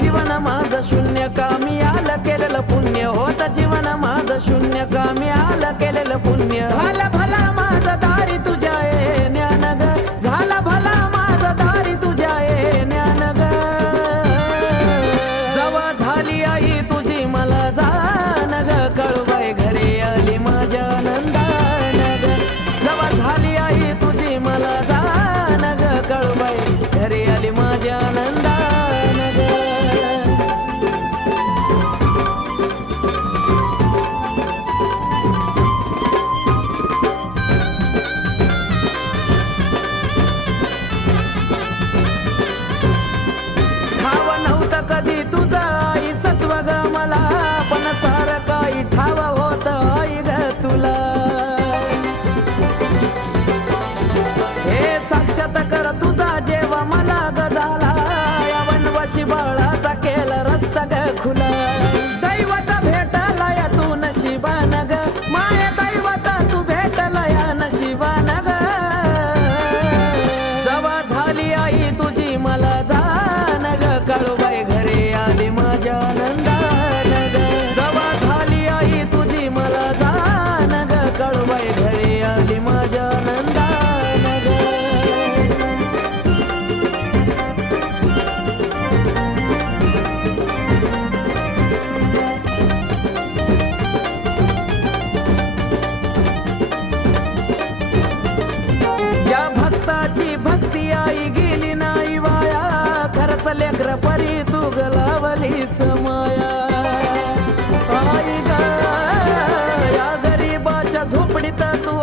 जीवन माझं शून्य कामी आलं केलेलं पुण्य होत जीवन माझं शून्य कामी आलं केलेलं पुण्य झाला भला माझा दारी तुझ्या ज्ञान ग झाला भला माझा दारी तुझ्या ज्ञान ग जवा झाली आई तुझी मला जाण ग कळवाय घरी आली माझ्या आनंदान ग जवा झाली आई तुझी मला जाण ग कळवाय घरी आली माझ्या आनंदान ग कधी तुझा आई सत्व ग मला पण सार काही ठाव होत आई ग तुला हे साक्षात कर तुझा जेव्हा मला ग झाला या वनवाशी बाळाचा केला रस्ता ग खुला दैवत भेटला या तू नशिबान ग माया दैवत तू भेटला या नशिबान ग जवा झाली आई तुझी मला जाण ग कळवाय घरी आली माझ्या आनंदान ग जवा झाली आई तुझी मला जाण ग कळवाय घरी आली माझ्या आनंदान ग या भक्ताची भक्ती आई गेली नाही वाया खरंच लेकर परी तू गलावली समाया आई ग या गरीबाच्या झोपडीत तू